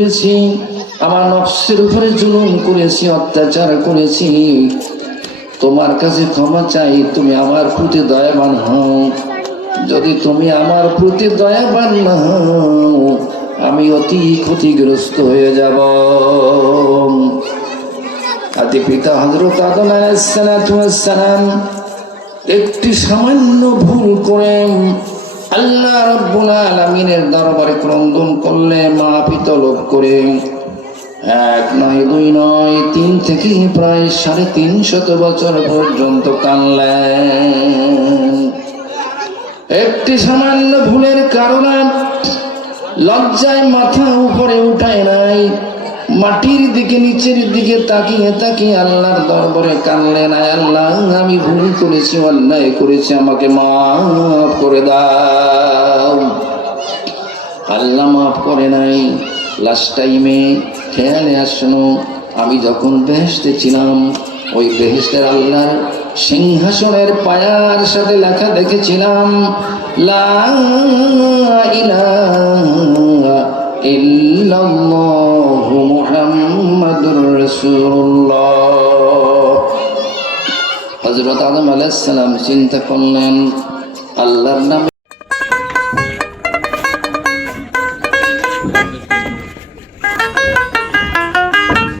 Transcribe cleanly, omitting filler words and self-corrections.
করেছি, আমার নফসের উপরে জুলুম করেছি, অত্যাচার করেছি। তোমার কাছে ক্ষমা চাই, তুমি আমার প্রতি দয়াবান হও। যদি তুমি আমার প্রতি দয়াবান না হও, আমি অতি ক্ষতিগ্রস্ত হয়ে যাব। আদি পিতা হযরত আদম আলাইহিস সালাম একটি সামান্য ভুল করে আল্লাহ রাব্বুল আলামিনের দরবারে ক্রন্দন করলে, মাফি তলব করে এক নয়, দুই নয়, 3 থেকে প্রায় 350 বছর পর্যন্ত কাঁদলেন। একটি সামান্য ভুলের কারণে লজ্জায় মাথা উপরে উঠায় নাই, মাটির দিকে নিচের দিকে তাকিয়ে তাকিয়ে আল্লাহর দরবারে কাঁদলেন, আয় আল্লাহ, আমি ভুল করেছি, অন্যায় করেছি, আমাকে মাফ করে দাও। আল্লাহ মাফ করে নাই। লাস্ট টাইমে খেয়ালে আসলো, আমি যখন বেহেশতে ছিলাম, ওই বেহেশতের আল্লাহর সিংহাসনের পায়ার সাথে লেখা দেখেছিলাম, লা ইলাহা ইল্লাল্লাহু মুহাম্মাদুর রাসূলুল্লাহ। হযরত আদম আলাইহিস সালাম চিন্তা করলেন, আল্লাহর নামে